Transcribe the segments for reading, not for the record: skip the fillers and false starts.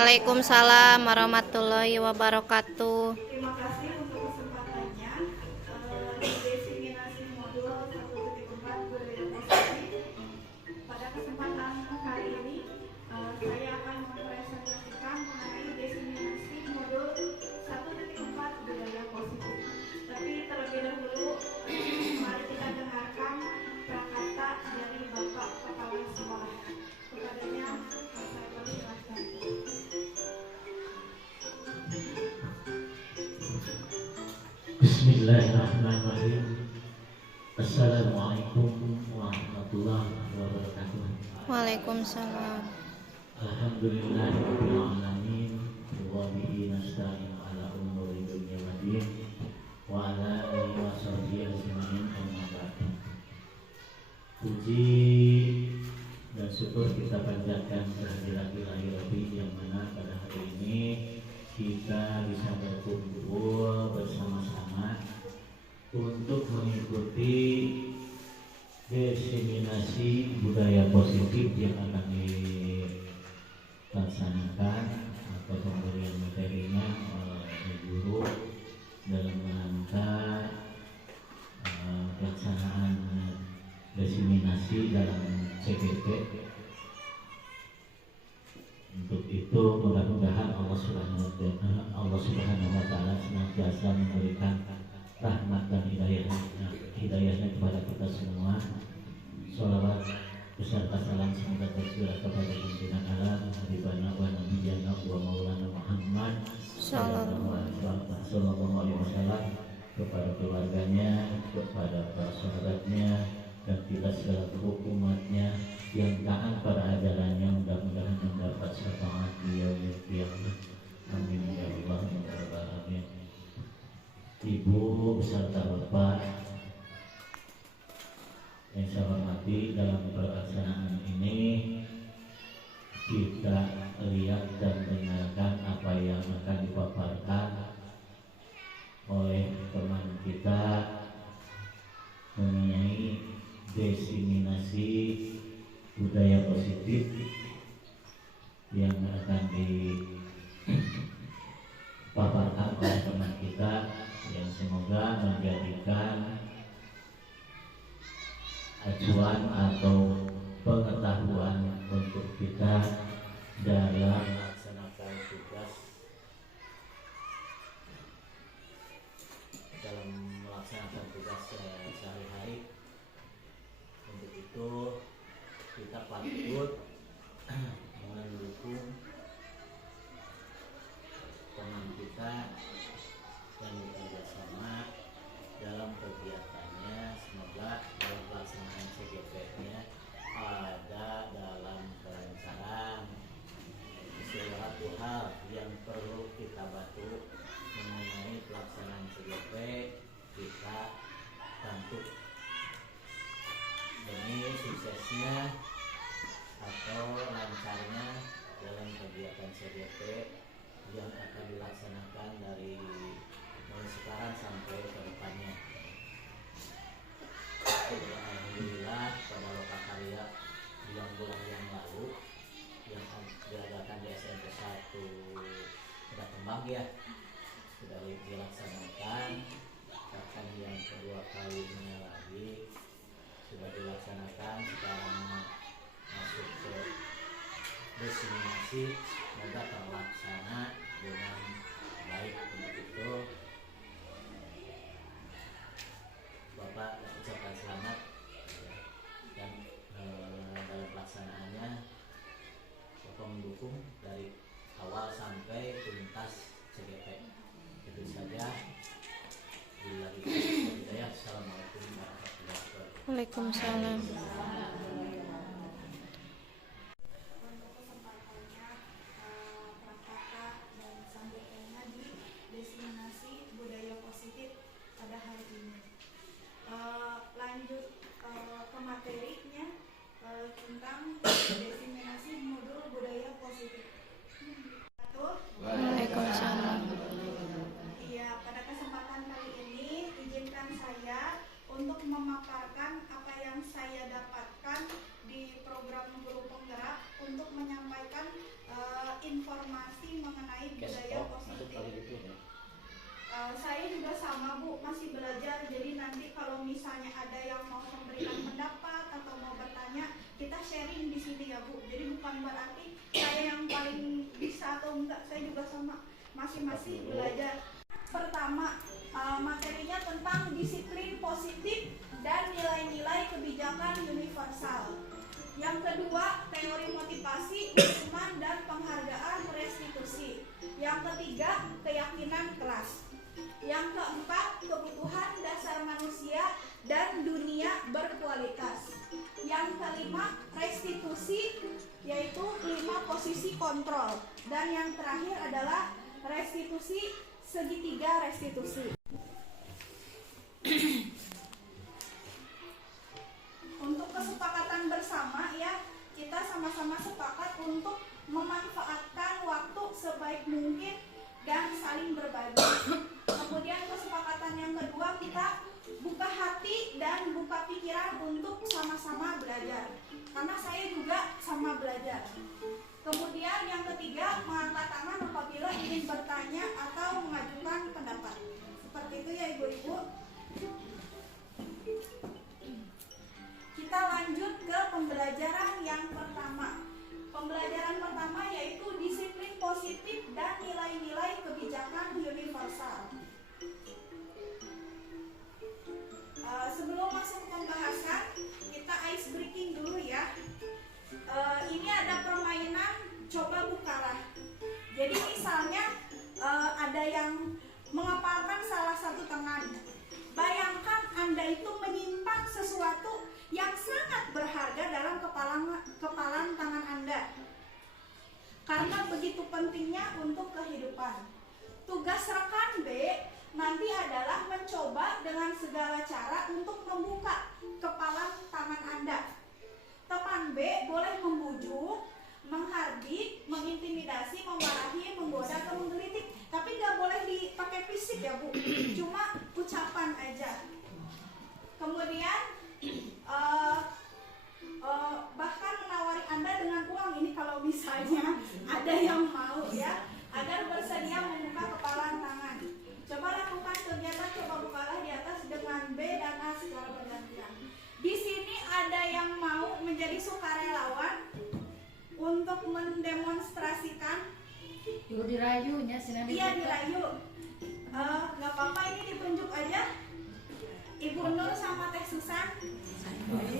Waalaikumsalam warahmatullahi wabarakatuh. Terima kasih untuk kesempatannya. Di diseminasi modul 1.4 budaya positif. Pada kesempatan kali ini, saya akan mempresentasikan mengenai diseminasi modul 1.4 budaya positif. Tapi terlebih dahulu, mari kita dengarkan prakata dari Bapak Kepala Sekolah. Kepadanya, saya persilahkan. Bismillahirrahmanirrahim. Assalamualaikum warahmatullahi wabarakatuh. Waalaikumsalam. Alhamdulillahirabbil alamin wa bihi nasta'inu ala umuri dunya waddin wa ala alihi wa sahbihi ajma'in amma ba'du. Puji dan syukur kita panjatkan kehadirat Ilahi Rabbi yang mana pada hari ini kita bisa berkumpul bersama-sama untuk mengikuti diseminasi budaya positif yang akan dilaksanakan atau pemberian materinya oleh guru dalam rangka pelaksanaan diseminasi dalam CPT. Untuk itu mudah-mudahan Allah Subhanahu wa Ta'ala senantiasa memberikan rahmat dan hidayahnya kepada kita semua. Sholawat beserta salam semoga tercurah kepada pimpinan alam Habibana wa Nabiyana wa Maulana Muhammad sallallahu alaihi wasallam, kepada keluarganya, kepada para sahabatnya, dan kita segala umatnya yang taat pada ajarannya, mudah-mudahan mendapat syafaat di yaumil qiyamah. Amin ya Allah ya rabbal alamin. Ibu beserta Bapak yang saya hormati, dalam pelaksanaan ini kita lihat dan dengarkan apa yang akan dipaparkan oleh teman kita mengenai diseminasi budaya positif yang akan dipaparkan oleh teman kita, yang semoga menjadikan acuan atau pengetahuan untuk kita dalam melaksanakan tugas, sehari-hari. Untuk itu kita patut mendukung teman kita dan bekerja sama dalam kegiatannya. Semoga dalam pelaksanaan CGP-nya ada dalam kelancaran. Suatu hal yang perlu kita bantu mengenai pelaksanaan CGP, kita bantu demi suksesnya atau lancarnya dalam kegiatan CGP yang akan dilaksanakan dari mulai sekarang sampai ke depannya. Alhamdulillah pada Lokakarya bulan-bulan yang lalu yang diadakan di SMP 1 sudah Kembang ya, sudah dilaksanakan. Bahkan yang kedua kalinya lagi sudah dilaksanakan. Sekarang masuk ke diseminasi, semoga terlaksana dengan baik. Untuk itu Bapak ucapkan selamat dan dalam pelaksanaannya Bapak mendukung dari awal sampai tuntas CGP. Itu saja. Assalamualaikum warahmatullahi wabarakatuh. Waalaikumsalam. Untuk kesempatannya, prakata dan sambutannya di diseminasi budaya positif pada hari ini. Lanjut ke materinya tentang diseminasi modul budaya positif. Waalaikumsalam. Iya, pada kesempatan kali ini izinkan saya untuk memaparkan apa yang saya bukan berarti saya yang paling bisa atau enggak, saya juga sama, masing-masing belajar. Pertama, materinya tentang disiplin positif dan nilai-nilai kebijakan universal. Yang kedua, teori motivasi, hukuman dan penghargaan restitusi. Yang ketiga, keyakinan keras. Yang keempat, kebutuhan dasar manusia dan dunia berkualitas. Yang kelima, restitusi, yaitu 5 posisi kontrol. Dan yang terakhir adalah restitusi, segitiga restitusi. Untuk kesepakatan bersama ya, kita sama-sama sepakat untuk memanfaatkan waktu sebaik mungkin dan saling berbagi. Kemudian kesepakatan yang kedua, kita buka hati dan buka pikiran untuk sama-sama belajar. Karena saya juga sama belajar. Kemudian yang ketiga, mengangkat tangan apabila ingin bertanya atau mengajukan pendapat. Seperti itu ya ibu-ibu. Kita lanjut ke pembelajaran yang pertama. Pembelajaran pertama yaitu disiplin positif dan nilai-nilai kebijakan universal. Sebelum masuk ke pembahasan, kita ice breaking dulu ya. Ini ada permainan coba bukalah. Jadi misalnya ada yang mengepalkan salah satu tangan. Bayangkan Anda itu menyimpan sesuatu yang sangat berharga dalam kepalan tangan Anda. Karena begitu pentingnya untuk kehidupan. Tugas rekan B nanti adalah mencoba dengan segala cara untuk membuka kepalan tangan Anda. Teman B boleh membujuk, menghardik, mengintimidasi, memarahi, menggoda, atau menggelitik. Tapi nggak boleh dipakai fisik ya Bu, cuma ucapan aja. Kemudian bahkan menawari Anda dengan uang, ini kalau misalnya ada yang mau ya, agar bersedia membuka kepalan tangan. Coba lakukan kegiatan coba bukalah di atas dengan B dan A secara bergantian. Di sini ada yang mau menjadi sukarelawan untuk mendemonstrasikan. Ibu dirayunya sini. Iya dirayu. Nggak apa-apa, ini ditunjuk aja. Ibu Nur sama Teh Susan.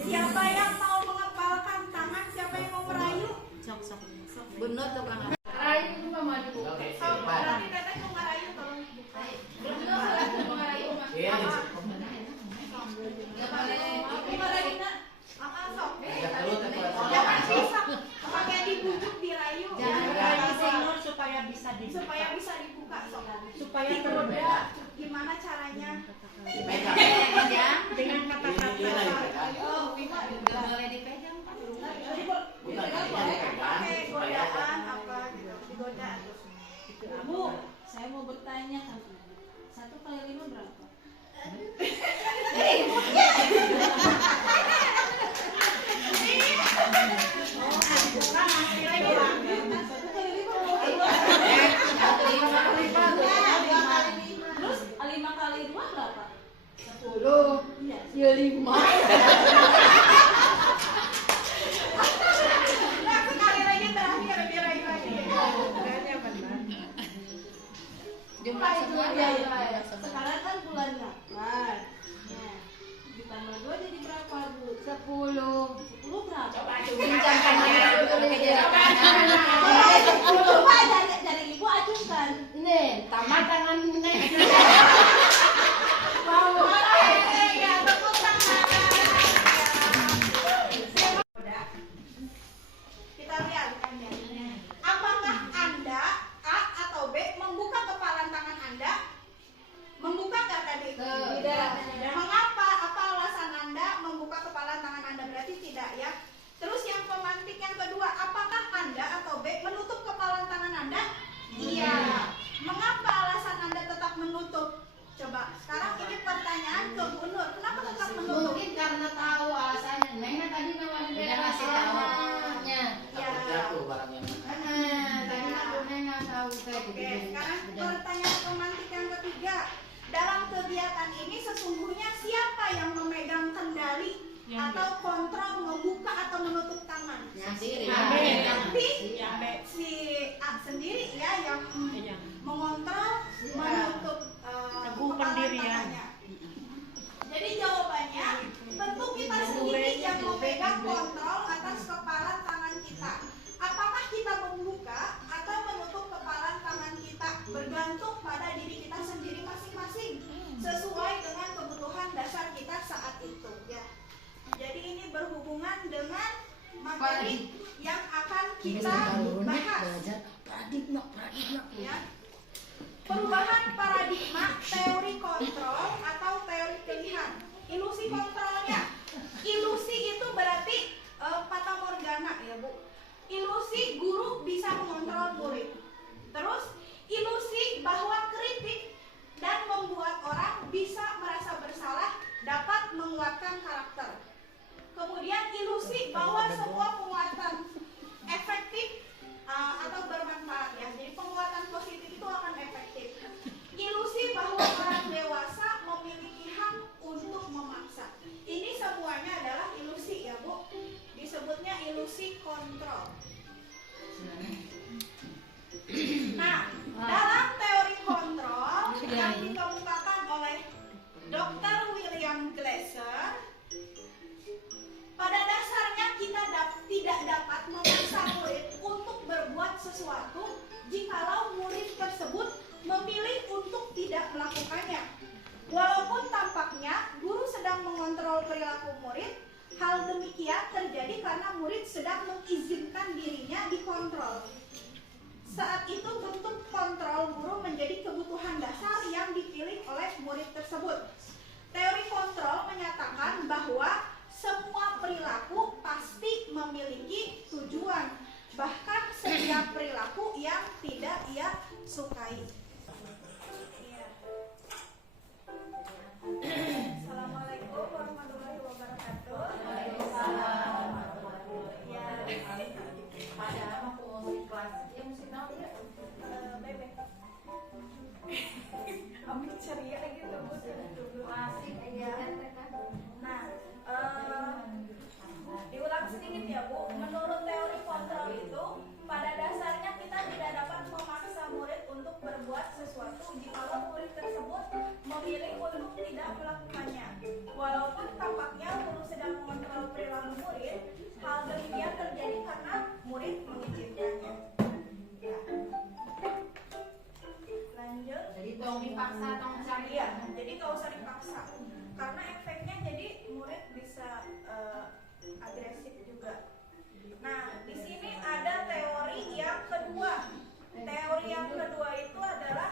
Siapa yang mau mengepalkan tangan? Siapa yang mau merayu? Sok. Bener tuh Kang. Rayu juga mau dibuka. Nanti Teteh mau ngerayu kalau buka. Belum ngerayu. Iya. Enggak boleh. Aku ngerayu nak. Sok. Jangan Jangan bisa pakai dibujuk dirayu. Jangan supaya bisa dibuka sok. supaya Digoda. Gimana caranya? dengan kata-kata. Oh, Enggak boleh dipegang Pak. pakai godaan apa gitu, digoda. Bu, saya mau bertanya 1 kali 5 berapa? Terus 5 kali 2 berapa? 10. Ya 5. Nah, sekali lagi terakhir dirayu lagi. Jumlah semua Ya. Sekarang kan bulan 8. Nah, ditambah 2 jadi berapa, Bu? 10. 10 berapa? Coba dari Ibu ajukan. Nih, tamat tangan nih. Ya, tepuk tangan. Kita lihat kan ya. Apakah Anda A atau B membuka kepalan tangan Anda? Membuka nggak tadi? Tidak. Mengapa? Apa alasan Anda membuka kepalan tangan Anda? Berarti tidak ya. Terus yang pemantik yang kedua, apakah Anda atau B menutup kepalan tangan Anda? Iya. Mengapa alasan Anda tetap menutup? Coba, sekarang ini pertanyaan ke Bu Nur. Kenapa tetap menutup? Mungkin karena tahu alasannya. Nengnya tadi memang udah ngasih tahu. Ya. Jatuh barangnya. Tadi aku nggak tahu kayak Oke, gitu. sekarang pertanyaan pemantik yang ketiga. Dalam kegiatan ini sesungguhnya siapa yang memegang kendali atau kontrol membuka atau menutup tangan. Sendiri. Tapi si A sendiri ya yang mengontrol menutup kepala tangannya. Jadi jawabannya tentu kita sendiri yang memegang kontrol atas kepalan tangan kita. Apakah kita membuka atau menutup kepalan tangan kita bergantung pada diri kita sendiri masing-masing sesuai dengan kebutuhan dasar kita saat itu ya. Jadi ini berhubungan dengan materi yang akan kita bahas. Ya. Perubahan paradigma teori kontrol atau teori pilihan. Ilusi kontrolnya. Ilusi itu berarti fata morgana ya Bu. Ilusi guru bisa mengontrol murid. Terus ilusi bahwa kritik dan membuat orang bisa merasa bersalah dapat menguatkan karakter. Kemudian ilusi bahwa semua penguatan efektif atau bermanfaat ya. Jadi penguatan positif itu akan efektif. Ilusi bahwa orang dewasa memiliki hak untuk memaksa. Ini semuanya adalah ilusi ya Bu. Disebutnya ilusi kontrol. Nah, dalam teori kontrol yang dikemukakan oleh Dr. William Glasser, pada dasarnya kita tidak dapat memaksa murid untuk berbuat sesuatu jikalau murid tersebut memilih untuk tidak melakukannya. Walaupun tampaknya guru sedang mengontrol perilaku murid, hal demikian terjadi karena murid sedang mengizinkan dirinya dikontrol. Saat itu bentuk kontrol guru menjadi kebutuhan dasar yang dipilih oleh murid tersebut. Teori kontrol menyatakan bahwa semua perilaku pasti memiliki tujuan, bahkan setiap perilaku yang tidak ia sukai. Assalamualaikum warahmatullahi wabarakatuh. Ambil ceria gitu Bu. Asik aja. Nah, diulang sedikit ya Bu. Menurut teori kontrol itu, pada dasarnya kita tidak dapat memaksa murid untuk berbuat sesuatu jika murid tersebut memilih untuk tidak melakukannya. Walaupun tampaknya guru sedang mengontrol perilaku murid, hal demikian terjadi karena murid mengizinkannya. Ya. Lanjut. Jadi tong dipaksa tong cari. Iya, jadi nggak usah dipaksa. Karena efeknya jadi murid bisa agresif juga. Nah, di sini ada teori yang kedua. Teori yang kedua itu adalah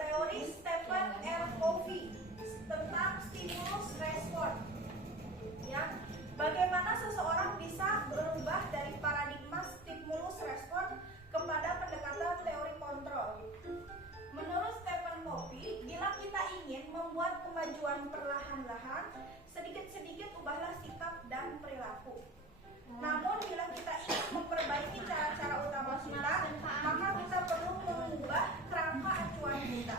teori Stephen R. Covey tentang stimulus respon. Ya, bagaimana seseorang bisa berubah dari paradigma stimulus respon kepada pendekatan teori kontrol. Menurut Stephen Covey, bila kita ingin membuat kemajuan perlahan-lahan, sedikit-sedikit ubahlah sikap dan perilaku. Namun bila kita ingin memperbaiki cara-cara utama kita, maka kita perlu mengubah kerangka acuan kita.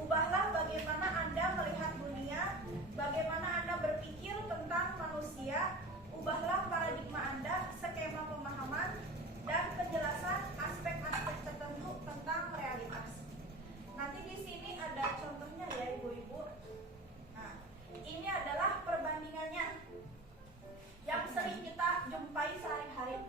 Ubahlah bagaimana Anda melihat dunia, bagaimana Anda berpikir tentang manusia, ubahlah paradigma Anda, skema pemahaman, dan penjelasan aspek-aspek tertentu tentang realitas. Nanti di sini ada contohnya ya Ibu-ibu. Nah, ini adalah perbandingannya yang sering kita jumpai sehari-hari.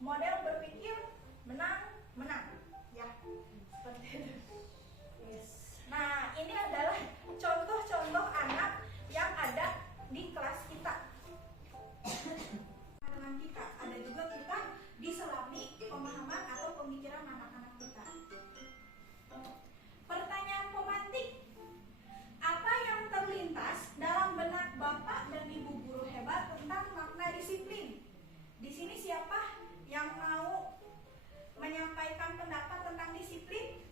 model berpikir menang ya, seperti itu. Nah, ini adalah contoh-contoh anak yang ada di kelas kita. Dengan kita ada juga kita diselami pemahaman atau pemikiran anak-anak kita. Pertanyaan pemantik, apa yang terlintas dalam benak Bapak dan Ibu guru hebat tentang makna disiplin? Di sini siapa yang mau menyampaikan pendapat tentang disiplin?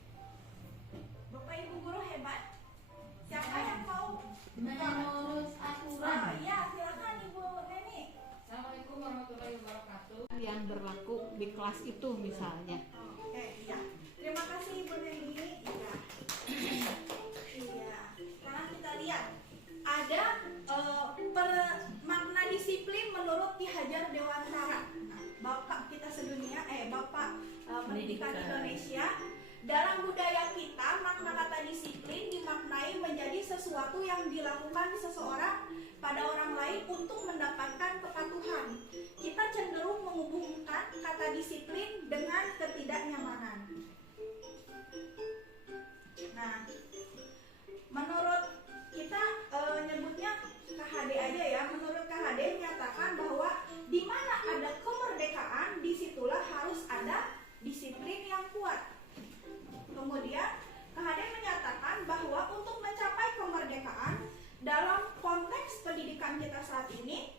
Bapak Ibu guru hebat? Siapa yang mau? Menurut aturan Iya, silakan Ibu Neni. Assalamualaikum warahmatullahi wabarakatuh. yang berlaku di kelas itu misalnya. Oke, iya. Terima kasih Ibu Neni. Iya. Iya. Sekarang kita lihat ada makna disiplin menurut Ki Hajar Dewantara. Nah, Bapak kita sedunia, Bapak Pendidikan Indonesia. Dalam budaya kita, makna kata disiplin dimaknai menjadi sesuatu yang dilakukan seseorang pada orang lain untuk mendapatkan kepatuhan. Kita cenderung menghubungkan kata disiplin dengan ketidaknyamanan. Nah, menurut kita nyebutnya KHD aja ya. Menurut KHD menyatakan bahwa di mana ada kemerdekaan, disitulah harus ada disiplin yang kuat. Kemudian KHD menyatakan bahwa untuk mencapai kemerdekaan dalam konteks pendidikan kita saat ini,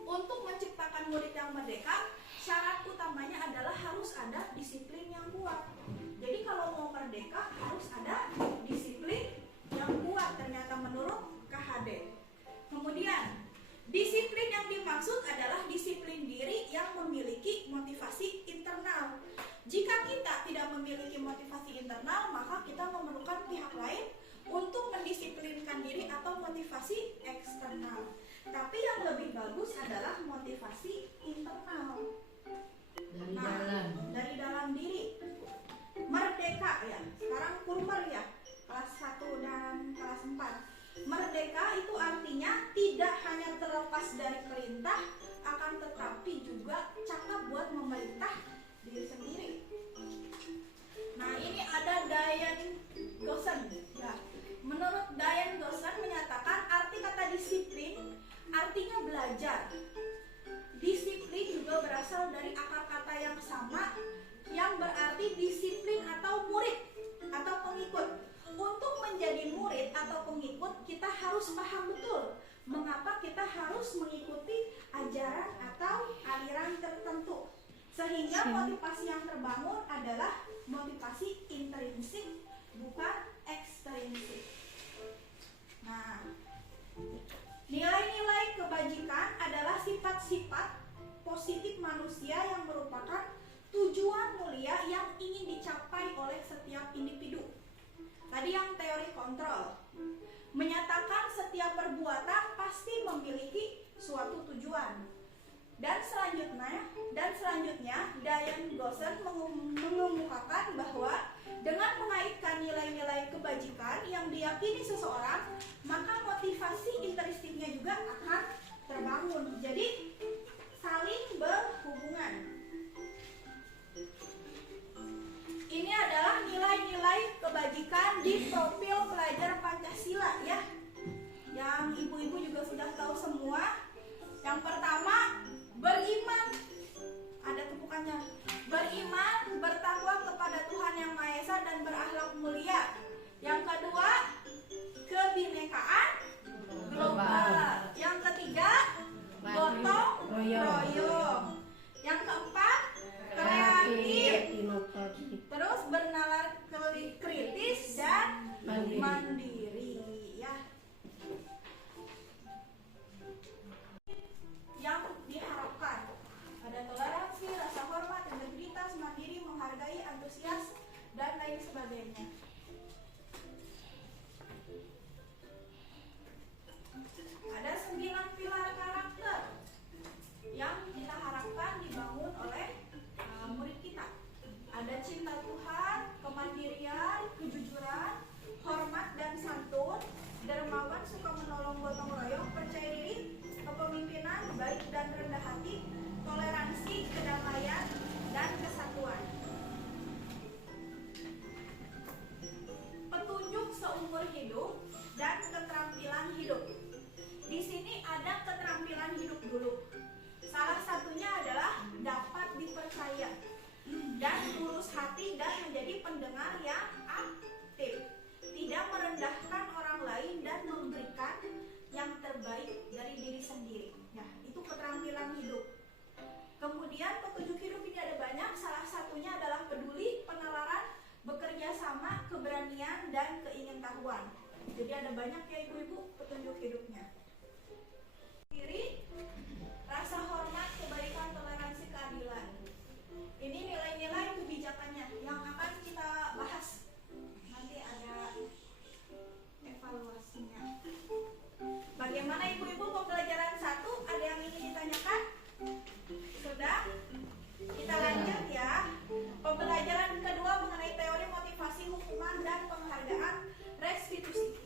untuk menciptakan murid yang merdeka, syarat utamanya adalah harus ada disiplin yang kuat. Jadi kalau mau merdeka harus ada disiplin yang kuat ternyata menurut KHD. Kemudian disiplin yang dimaksud adalah disiplin diri yang memiliki motivasi internal. Jika kita tidak memiliki motivasi internal, maka kita memerlukan pihak lain untuk mendisiplinkan diri atau motivasi eksternal. Tapi yang lebih bagus adalah motivasi internal. Dari dalam diri. Merdeka ya. Sekarang kurmer ya. Kelas 1 dan kelas 4. Merdeka itu artinya tidak hanya terlepas dari perintah, akan tetapi juga cakap buat memerintah diri sendiri. Nah, ini ada Diane Goshen ya. Menurut Diane Goshen menyatakan arti kata disiplin artinya belajar. Disiplin juga berasal dari akar kata yang sama yang berarti disiplin atau murid atau pengikut. Untuk menjadi murid atau pengikut, kita harus paham betul mengapa kita harus mengikuti ajaran atau aliran tertentu. Sehingga motivasi yang terbangun adalah motivasi intrinsik, bukan ekstrinsik. Nah, nilai-nilai kebajikan adalah sifat-sifat positif manusia yang merupakan tujuan mulia yang ingin dicapai oleh setiap individu. Tadi yang teori kontrol menyatakan setiap perbuatan pasti memiliki suatu tujuan. Dan selanjutnya Diane Goshen mengemukakan bahwa dengan mengaitkan nilai-nilai kebajikan yang diyakini seseorang, maka motivasi intrinsiknya juga akan terbangun. Jadi saling berhubungan. Ini adalah nilai-nilai kebajikan di profil pelajar Pancasila ya. Yang ibu-ibu juga sudah tahu semua. Yang pertama, beriman. Ada tepukannya. Beriman, bertakwa kepada Tuhan Yang Maha Esa dan berakhlak mulia. Yang kedua, kebinekaan global. Yang ketiga, gotong royong. Yang keempat, kreatif. Terus bernalar kritis dan mandiri ya. Yang diharapkan ada toleransi, rasa hormat, integritas, mandiri, menghargai, antusias, dan lain sebagainya. Ada 9 pilar karakter yang kita harapkan dibangun oleh murid kita. Ada cinta Tuhan, kemandirian, kejujuran, hormat dan santun, dermawan, suka menolong, gotong royong, percaya diri, kepemimpinan, baik dan rendah hati, toleransi, kedamaian, dan keingintahuan. Jadi ada banyak ya ibu-ibu petunjuk hidupnya. Diri, rasa hormat, kebaikan, toleransi, keadilan. Ini nilai-nilai kebijakannya yang akan kita bahas. Nanti ada evaluasinya. Bagaimana ibu-ibu pembelajaran 1? Ada yang ingin ditanyakan? Sudah? Kita lanjut ya. Pembelajaran kedua mengenai teori motivasi, hukuman, dan penghargaan restitusi.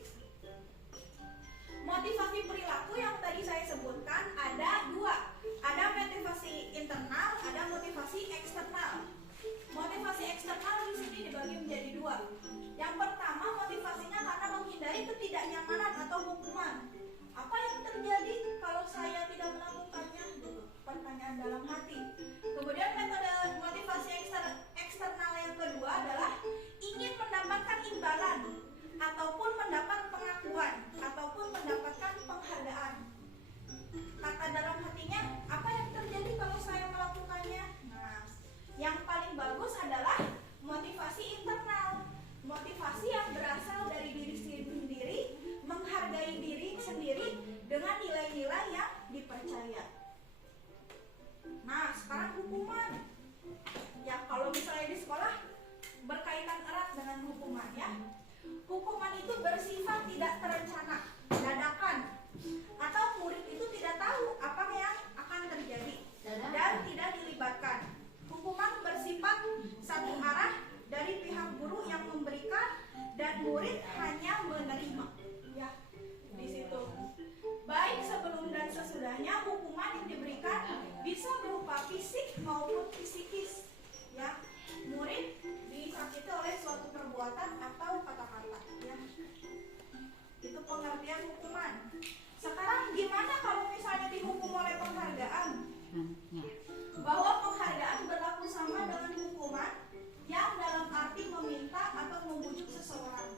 Motivasi perilaku yang tadi saya sebutkan ada dua. Ada motivasi internal, ada motivasi eksternal. Motivasi eksternal di sini dibagi menjadi dua. Yang pertama, motivasinya karena menghindari ketidaknyamanan atau hukuman. Apa yang terjadi kalau saya tidak melakukannya? Pertanyaan dalam hati. Kemudian metode motivasi eksternal yang kedua adalah ingin mendapatkan imbalan ataupun mendapat pengakuan ataupun mendapatkan penghargaan. Kata dalam hatinya, apa yang terjadi kalau saya melakukannya? Nah, yang paling bagus adalah motivasi internal. Motivasi yang berasal dari diri sendiri, menghargai diri sendiri dengan nilai-nilai yang dipercaya. Nah, sekarang hukuman. Ya, kalau misalnya di sekolah berkaitan erat dengan hukuman ya. Hukuman itu bersifat tidak terencana, dadakan, atau murid itu tidak tahu apa yang akan terjadi dan tidak dilibatkan. Hukuman bersifat satu arah dari pihak guru yang memberikan dan murid hanya menerima. Ya, di situ. Baik sebelum dan sesudahnya hukuman yang diberikan bisa berupa fisik maupun psikis. Ya, murid disakiti oleh suatu perbuatan atau kata-kata. Ya, itu pengertian hukuman. Sekarang gimana kalau misalnya dihukum oleh penghargaan? Bahwa penghargaan berlaku sama dengan hukuman yang dalam arti meminta atau membujuk seseorang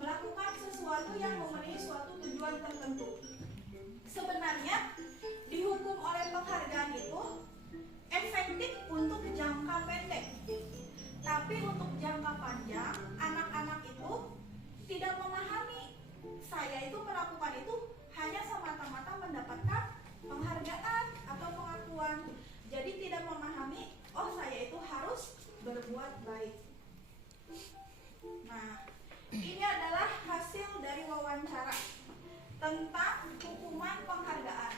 melakukan sesuatu yang memenuhi suatu tujuan tertentu. Sebenarnya dihukum oleh penghargaan itu efektif untuk jangka pendek, tapi untuk jangka panjang anak-anak itu tidak memahami saya itu melakukan itu hanya semata-mata mendapatkan penghargaan atau pengakuan. Jadi tidak memahami, oh saya itu harus berbuat baik. Nah, ini adalah hasil dari wawancara tentang hukuman penghargaan.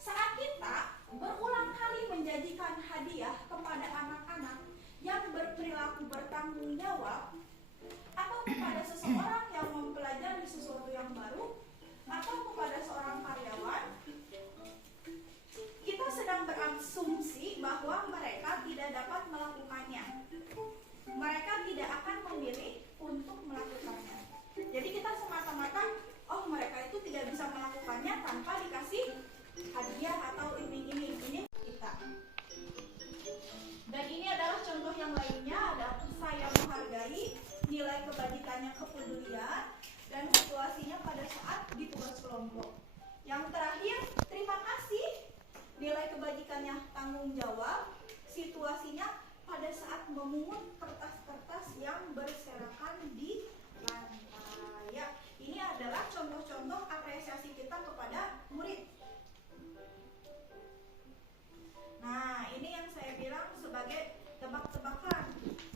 Saat kita berulang kali menjanjikan hadiah kepada anak-anak yang berperilaku bertanggung jawab, atau kepada seseorang yang mempelajari sesuatu yang baru, atau kepada seorang karyawan, kita sedang berasumsi bahwa mereka tidak dapat melakukannya. Mereka tidak akan memilih untuk melakukannya. Jadi kita semata-mata, oh mereka itu tidak bisa melakukannya tanpa dikasih hadiah atau iming-iming. Ini kita. Dan ini adalah contoh yang lainnya, ada saya menghargai, nilai kebajikannya kepedulian, dan situasinya pada saat di tugas kelompok. Yang terakhir, terima kasih, nilai kebajikannya tanggung jawab, situasinya pada saat memungut kertas-kertas yang berserakan di lantai. Ya, ini adalah contoh-contoh apresiasi kita kepada murid. Nah, ini yang saya bilang sebagai tebak-tebakan.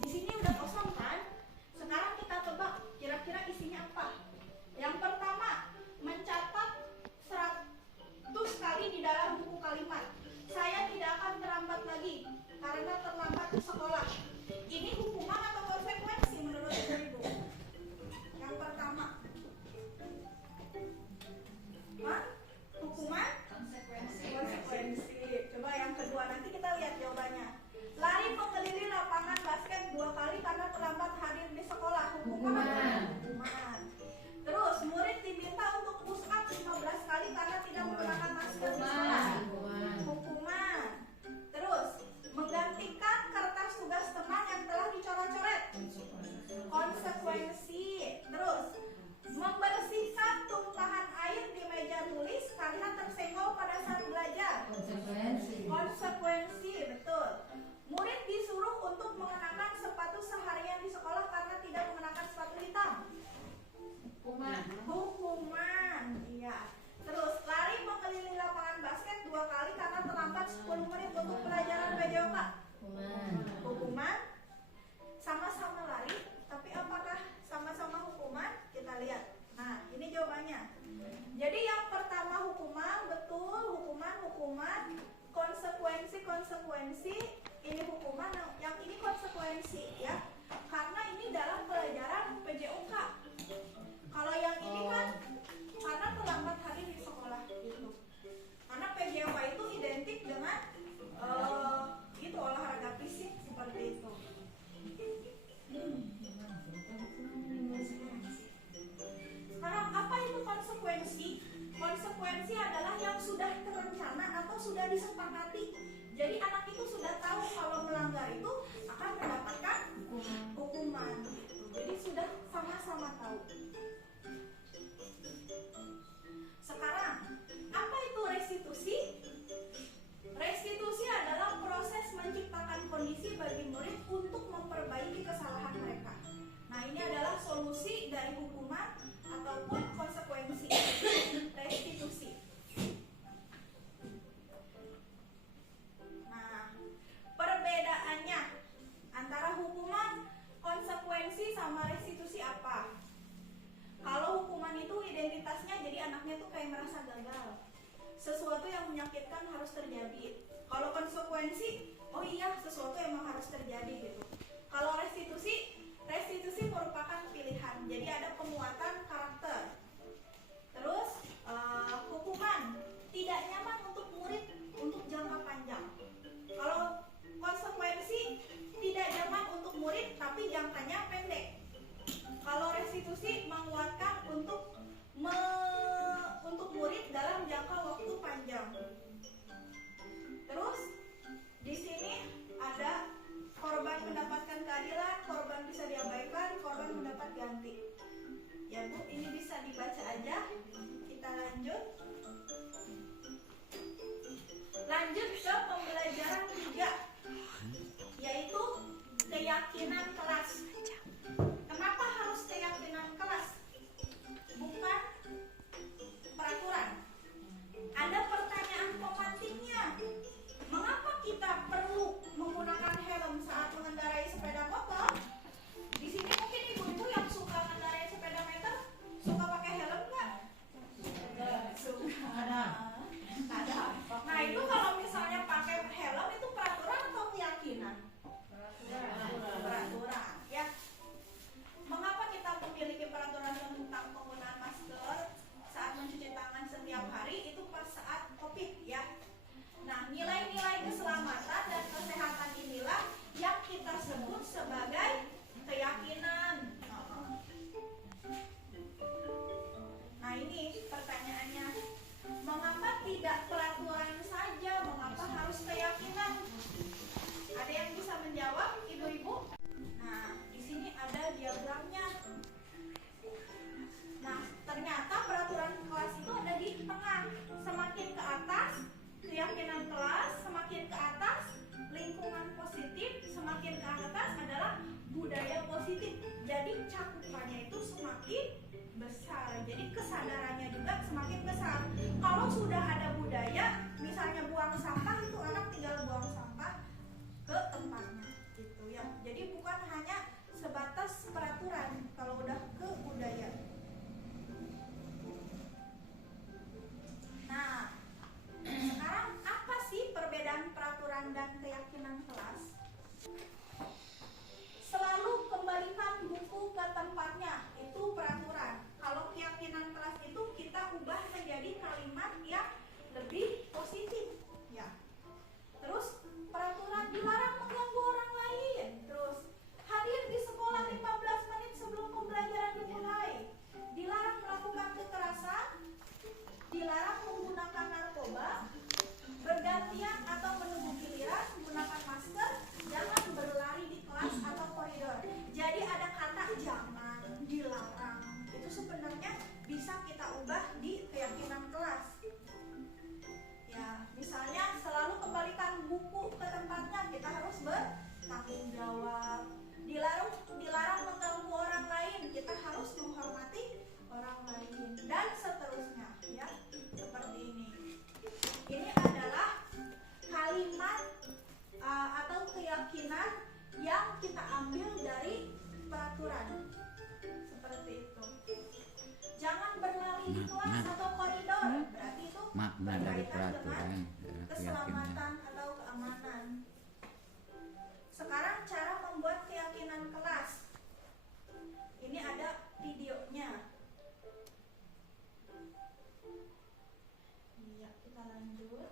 Di sini udah kosong kan? Sekarang kita tebak kira-kira isinya apa. Yang pertama, mencatat 100 kali di dalam buku kalimat. Saya tidak akan terlambat lagi karena terlambat ke sekolah. Ini hukuman atau konsekuensi menurut ibu? Yang pertama, hukuman? Konsekuensi. Coba yang kedua, nanti kita lihat jawabannya. Lari mengelilingi lapangan basket 2 kali karena terlambat hadir di sekolah. Hukuman. Terus, murid diminta untuk push up 15 kali karena tidak menggunakan masker di sekolah. Hukuman. Terus, menggantikan kertas tugas 30 menit untuk pelajaran PJOK? Hukuman. Sama-sama lari, tapi apakah sama-sama hukuman? Kita lihat. Nah, ini jawabannya. Jadi yang pertama hukuman, betul, hukuman, konsekuensi, ini hukuman, yang ini konsekuensi ya. Karena ini dalam pelajaran PJOK. Kalau yang ini kan karena terlambat hari di sekolah gitu. Karena PJOK itu identik dengan itu olahraga fisik seperti itu. Sekarang apa itu konsekuensi? Konsekuensi adalah yang sudah terencana atau sudah disepakati. Jadi anak itu sudah tahu kalau melanggar itu akan mendapatkan hukuman. Jadi sudah sama-sama tahu. Sekarang, apa itu restitusi? Restitusi adalah proses menciptakan kondisi bagi murid untuk memperbaiki kesalahan mereka. Nah, ini adalah solusi dari hukuman ataupun konsekuensi. Restitusi. Nah, perbedaannya antara hukuman, konsekuensi sama restitusi apa? Kalau hukuman itu identitasnya jadi anaknya tuh kayak merasa gagal. Sesuatu yang menyakitkan harus terjadi. Kalau konsekuensi, oh iya sesuatu emang harus terjadi gitu. Kalau restitusi merupakan pilihan. Jadi ada penguatan karakter. Terus hukuman tidak nyaman untuk murid untuk jangka panjang. Kalau konsekuensi tidak nyaman untuk murid tapi jangkanya pendek. Kalau restitusi menguatkan untuk murid dalam jangka waktu panjang. Terus di sini ada korban mendapatkan keadilan, korban bisa diabaikan, korban mendapat ganti. Ya Bu, ini bisa dibaca aja. Kita lanjut. Lanjut ke pembelajaran 3, yaitu keyakinan kelas. Kenapa harus keyakinan kelas? Bukan peraturan. Ada pertanyaan pemantiknya. Mengapa kita perlu menggunakan helm saat mengendarai sepeda motor? Di sini mungkin ibu-ibu yang suka mengendarai sepeda meter suka pakai helm nggak? Suka. Ada. Nah itu kalau misalnya pakai helm itu peraturan atau keyakinan? Peraturan. Ya. Mengapa kita memiliki peraturan tentang penggunaan masker saat mencuci tangan setiap hari? Itu pas saat COVID ya. Nah, nilai-nilai keselamatan dan kesehatan inilah yang kita sebut sebagai keyakinan. Nah, ini pertanyaannya. Mengapa tidak peraturan saja? Mengapa harus keyakinan? Ada yang bisa menjawab, ibu-ibu? Nah, di sini ada diagramnya. Nah, ternyata peraturan kelas itu ada di tengah. Semakin ke atas, keyakinan kelas, semakin ke atas, lingkungan positif, semakin ke atas adalah budaya positif. Jadi cakupannya itu semakin besar. Jadi kesadarannya juga semakin besar. Kalau sudah ada budaya, misalnya buang sampah, itu anak tinggal buang sampah ke tempatnya gitu ya. Jadi bukan hanya sebatas peraturan kalau udah ke budaya. Nah, sekarang apa sih perbedaan peraturan dan keyakinan kelas? Selalu kembalikan buku ke tempatnya, itu peraturan. Kalau keyakinan kelas itu kita ubah menjadi kalimat yang lebih positif ya. Terus peraturan dilarang mengganggu orang lain. Terus hadir di sekolah 15 menit sebelum pembelajaran dimulai. Dilarang melakukan kekerasan, dilarang menggunakan narkoba, bergantian atau menunggu giliran, menggunakan masker, jangan berlari di kelas atau koridor. Jadi ada kata jangan, dilarang. Itu sebenarnya bisa kita ubah di keyakinan kelas. Ya, misalnya selalu kembalikan buku ke tempatnya, kita harus bertanggung jawab. Dilarang mengganggu orang lain, kita harus menghormati orang lain dan seterusnya ya. Seperti ini. Ini adalah kalimat kalimat atau keyakinan yang kita ambil dari peraturan. Seperti itu. Jangan berlari di kelas atau koridor. Berarti itu makna dari berkaitan peraturan dengan keselamatan atau keamanan. Sekarang cara membuat keyakinan kelas. Ini ada videonya. Iya, kita lanjut.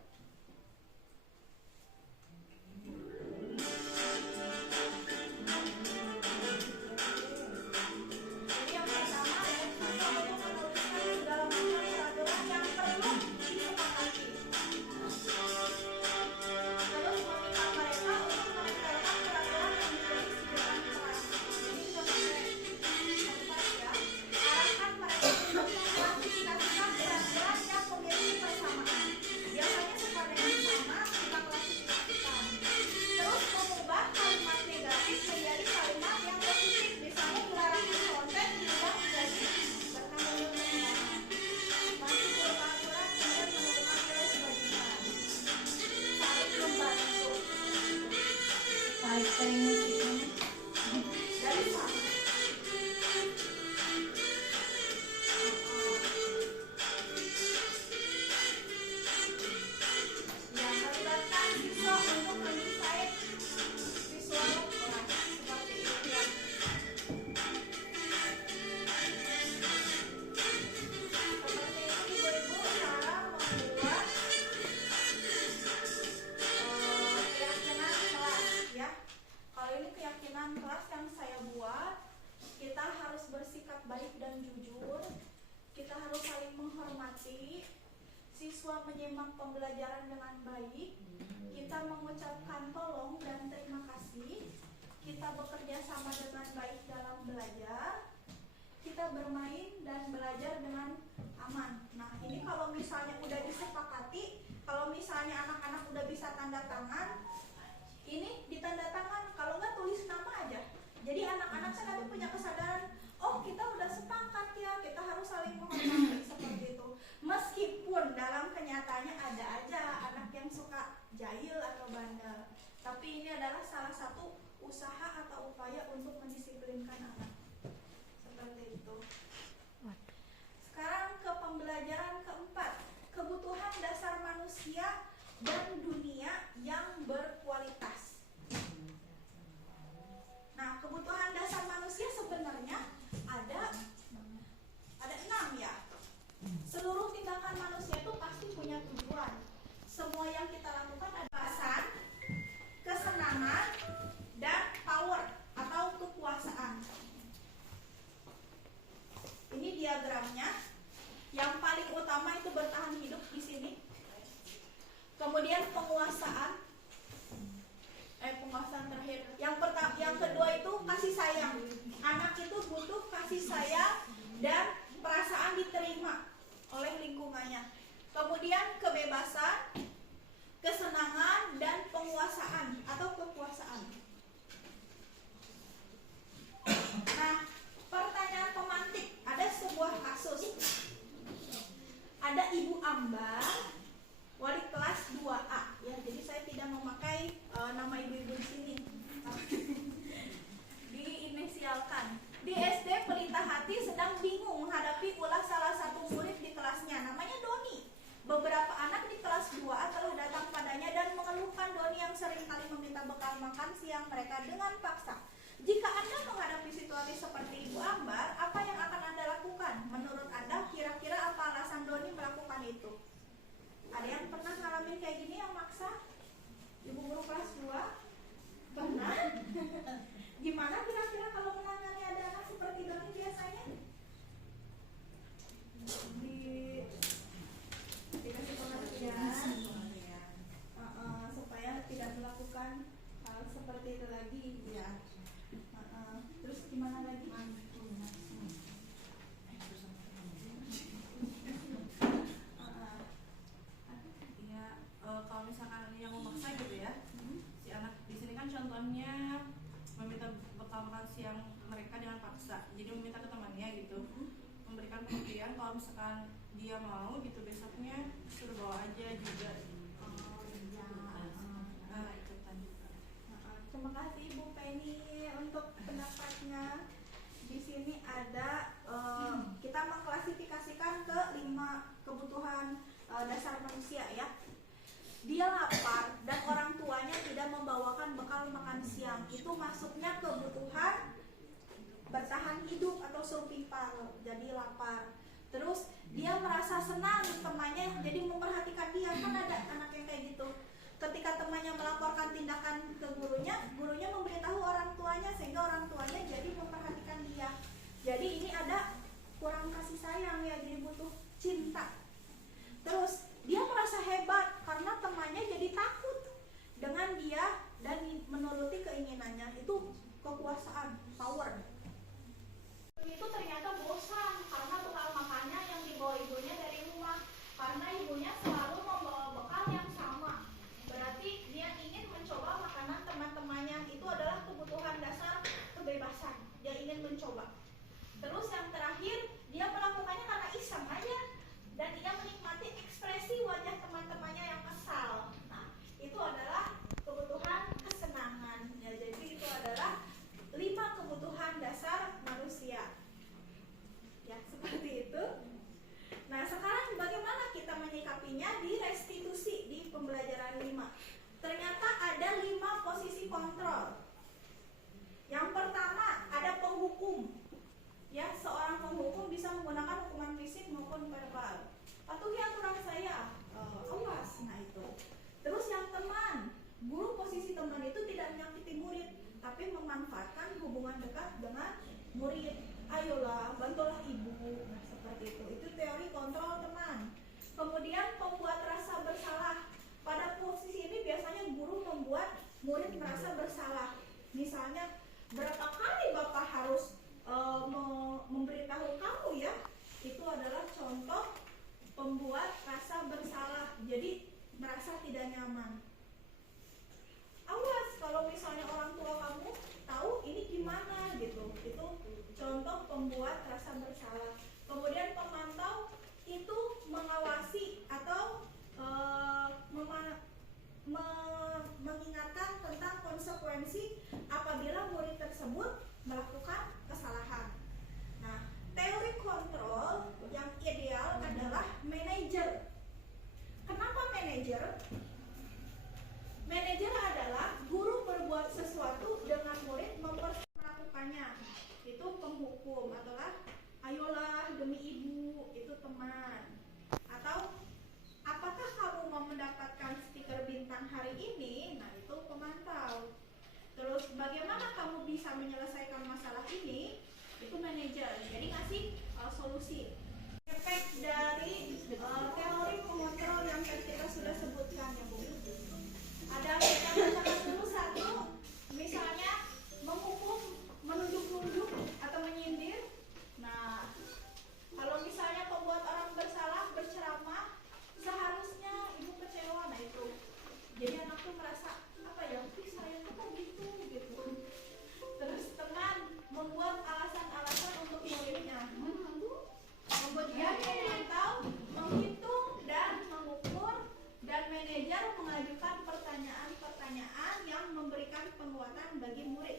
Jadi yang pertama adalah kita untuk menuliskan segala macam peraturan yang perlu disepakati. Terus meminta mereka untuk menempelkan peraturan yang menjadi sederhana kelas. Jadi kita pakai kertas ya. Arahkan mereka untuk mengklasifikasikan peraturan yang memiliki persamaan. Biasanya sepada yang sama kita klasifikasikan. Terus mengubah kalimat negatif menjadi kalimat yang positif. Misalnya dilarang konten diubah menjadi bertanggung jawab. Masih peraturan kemudian menggunakan garis bajingan. Saling membantu. Typing musiknya. Dari sana. Yang melibatkan siswa untuk mendesain visual kelas seperti itu ya. Seperti itu ibu-ibu cara membuat keyakinan kelas ya. Kalau ini keyakinan kelas yang saya buat, kita harus bersikap baik dan jujur. Kita harus saling menghormati. Siswa menyimak pembelajaran dengan baik. Kita mengucapkan tolong dan terima kasih. Kita bekerja sama dengan baik dalam belajar. Kita bermain dan belajar dengan aman. Nah, ini kalau misalnya udah disepakati, kalau misalnya anak-anak udah bisa tanda tangan, ini ditanda tangan. Kalau nggak tulis nama aja. Jadi anak-anak kan nanti punya kesadaran, oh kita udah sepakat ya, kita harus saling menghormati seperti itu. Meskipun dalam kenyataannya ada aja anak yang suka jahil atau bandel, tapi ini adalah salah satu usaha atau upaya untuk mendisiplinkan anak. Seperti itu. Sekarang ke pembelajaran keempat, kebutuhan dasar manusia dan dunia yang berkualitas. Nah, kebutuhan dasar manusia sebenarnya ada 6 ya. Seluruh tindakan manusia itu pasti punya tujuan. Semua yang kita lakukan ada kebebasan, kesenangan, dan power atau kekuasaan. Ini diagramnya. Yang paling utama itu bertahan hidup di sini. Kemudian penguasaan. Penguasaan terakhir. Yang kedua itu kasih sayang. Anak itu butuh kasih sayang dan perasaan diterima oleh lingkungannya. Kemudian kebebasan, kesenangan, dan penguasaan atau kekuasaan. Nah, pertanyaan pemantik. Ada sebuah kasus. Ada Ibu Ambar, wali kelas 2A ya. Jadi saya tidak memakai nama ibu-ibu di sini. Diinisialkan. Di SD Pelita Hati sedang bingung menghadapi ulah salah satu murid di kelasnya, namanya Doni. Beberapa anak di kelas 2A telah datang padanya dan mengeluhkan Doni yang seringkali meminta bekal makan siang mereka dengan paksa. Jika Anda menghadapi situasi seperti Ibu Ambar, apa yang akan Anda lakukan? Menurut Anda, kira-kira apa alasan Doni melakukan itu? Ada yang pernah ngalamin kayak gini yang maksa? Ibu guru kelas 2? Pernah? Gimana kira-kira kalau menangani ada anak seperti Doni biasanya? Dikasih pengertian supaya tidak melakukan hal seperti itu lagi ya. Terus gimana lagi? Kalau misalkan yang memaksa gitu ya, si anak di sini kan contohnya meminta bekal makan siang mereka dengan paksa. Jadi meminta ke temannya gitu, memberikan pengertian kalau misalkan dia mau gitu besoknya suruh bawa aja juga. Oh iya. jadi lapar. Terus dia merasa senang temannya jadi memperhatikan dia, kan ada anak yang kayak gitu. Ketika temannya melaporkan tindakan ke gurunya, gurunya memberitahu orang tuanya sehingga orang tuanya jadi memperhatikan dia. Jadi ini ada kurang kasih sayang ya, jadi butuh cinta. Terus dia merasa hebat karena temannya jadi takut dengan dia dan menuruti keinginannya. Itu kekuasaan, power. Itu ternyata bosan karena bekal makannya yang dibawa ibunya dari rumah, karena ibunya selalu membawa bekal yang sama. Berarti dia ingin mencoba makanan teman-temannya. Itu adalah kebutuhan dasar kebebasan. Dia ingin mencoba. Terus yang terakhir, dia melakukannya karena iseng aja, dan dia menikmati ekspresi wajah teman-temannya yang kesal. Nah, itu adalah kebutuhan kesenangan. Ya, jadi itu adalah 5 kebutuhan dasar manusia. Ya, seperti itu. Nah, sekarang bagaimana kita menyikapinya di restitusi di pembelajaran 5? Ternyata ada 5 posisi kontrol. Yang pertama, ada penghukum. Ya, seorang penghukum bisa menggunakan hukuman fisik maupun verbal. Patuhi aturan saya, awas. Nah, itu. Terus yang teman, guru posisi teman itu tidak menyakiti murid, tapi memanfaatkan hubungan dekat dengan murid. Ayolah, bantulah ibu. Nah, seperti itu. Itu teori kontrol teman. Kemudian pembuat rasa bersalah. Pada posisi ini biasanya guru membuat murid merasa bersalah. Misalnya, berapa kali Bapak harus memberitahu kamu ya? Itu adalah contoh pembuat rasa bersalah. Jadi merasa tidak nyaman. Awas kalau misalnya orang tua kamu tahu ini gimana gitu. Itu contoh pembuat rasa bersalah. Kemudian pemantau itu mengawasi atau mengingatkan tentang konsekuensi apabila murid tersebut melakukan kesalahan. Nah, teori kontrol yang ideal adalah manajer. Kenapa manajer? Manajer adalah guru berbuat sesuatu dengan murid melakukannya. Itu penghukum adalah ayolah demi ibu, itu teman. Atau apakah kamu mau mendapatkan stiker bintang hari ini? Nah, itu pemantau. Terus bagaimana kamu bisa menyelesaikan masalah ini? Itu manajer. Jadi ngasih solusi. Efek dari teori pengontrol yang kita sudah sebutkan ya Bu. Ada kita bacakan dulu satu. Misalnya menghukum, menunjuk-nunjuk atau menyindir. Nah, kalau misalnya pembuat orang bersalah berceramah, seharusnya ibu kecewa. Nah, itu. Jadi anak tuh merasa apa ya? Saya kok gitu. Terus teman membuat alasan-alasan untuk muridnya. Membuat dia memantau, menghitung dan mengukur, dan manajer mengajukan pertanyaan-pertanyaan yang memberikan penguatan bagi murid.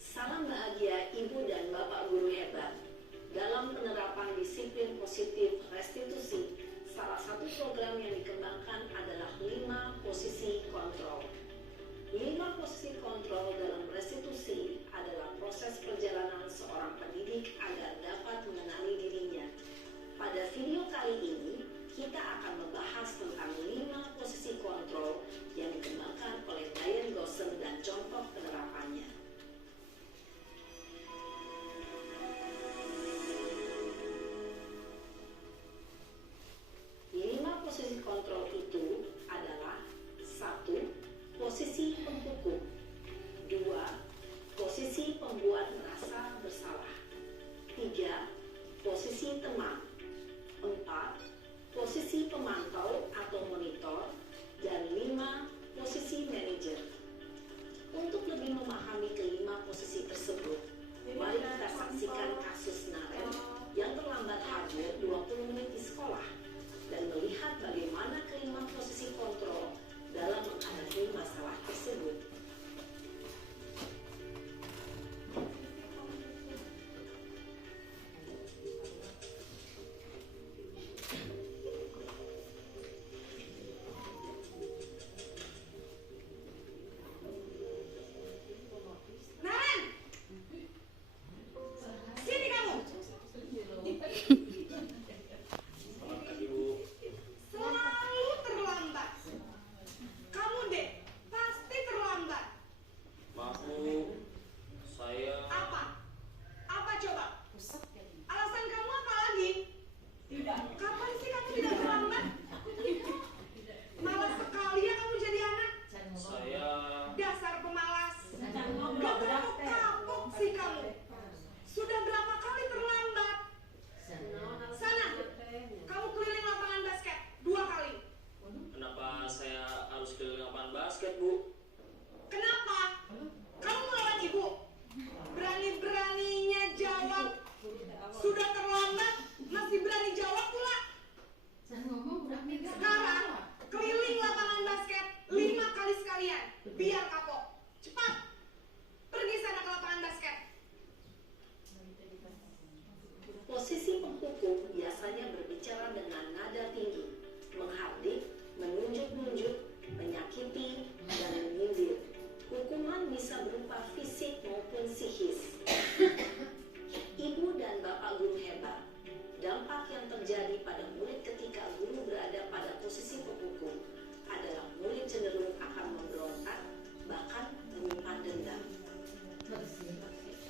Salam bahagia Ibu dan Bapak guru hebat. Dalam penerapan disiplin positif restitusi, salah satu program yang dikembangkan adalah 5 posisi kontrol. 5 posisi kontrol dalam restitusi adalah proses perjalanan seorang pendidik agar dapat mengenali dirinya. Pada video kali ini, kita akan membahas tentang 5 posisi kontrol yang dikembangkan oleh Diane Gosson dan contoh penerapannya. 5 posisi kontrol itu adalah 1. Posisi penghukum. 2. Posisi pembuat merasa bersalah. 3. Posisi teman. 4. Posisi pemantau atau monitor. Dan 5. Posisi manajer. Untuk lebih memahami kelima posisi tersebut, mari kita saksikan kasus Naren yang terlambat hadir 20 menit di sekolah dan melihat bagaimana kelima posisi kontrol dalam menghadapi masalah tersebut.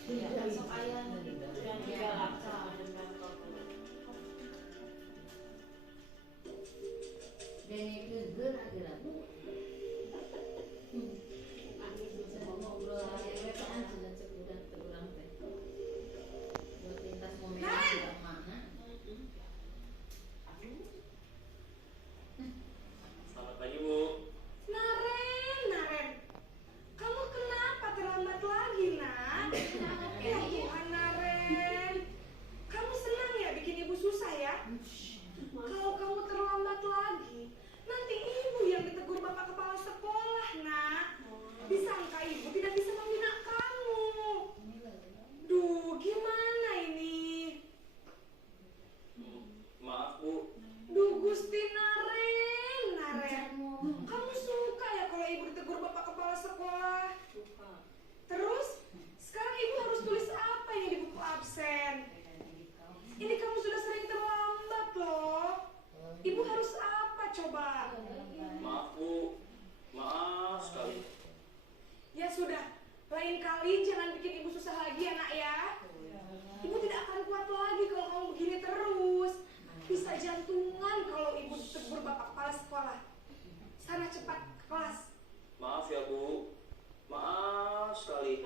Ya kan sok ayah yang digalakkan. Dan itu ger adalah bu. Ngobrol aja kan sudah sebulan terulang teh. Buat lintas momen tidak mana. Selamat pagi, Bu. Naren, kamu kenapa terlambat lagi, nak? Ya Tuhan, Naren, kamu senang ya bikin ibu susah ya? Kalau kamu terlambat lagi, nanti ibu yang ditegur bapak kepala sekolah, nak. Disangka ibu tidak bisa membina kamu. Duh, gimana ini? Maaf, Bu. Duh, Gusti Naren, kamu suka ya kalau ibu ditegur bapak kepala sekolah? Terus, sekarang ibu harus tulis apa ini di buku absen? Ini kamu sudah sering terlambat loh. Ibu harus apa coba? Maaf, Bu. Maaf sekali. Ya sudah, lain kali jangan bikin ibu susah lagi ya nak ya. Ibu tidak akan kuat lagi kalau kamu begini terus. Bisa jantungan kalau ibu ditegur bapak kepala sekolah. Sana cepat ke kelas. Maaf ya, Bu. Maaf sekali.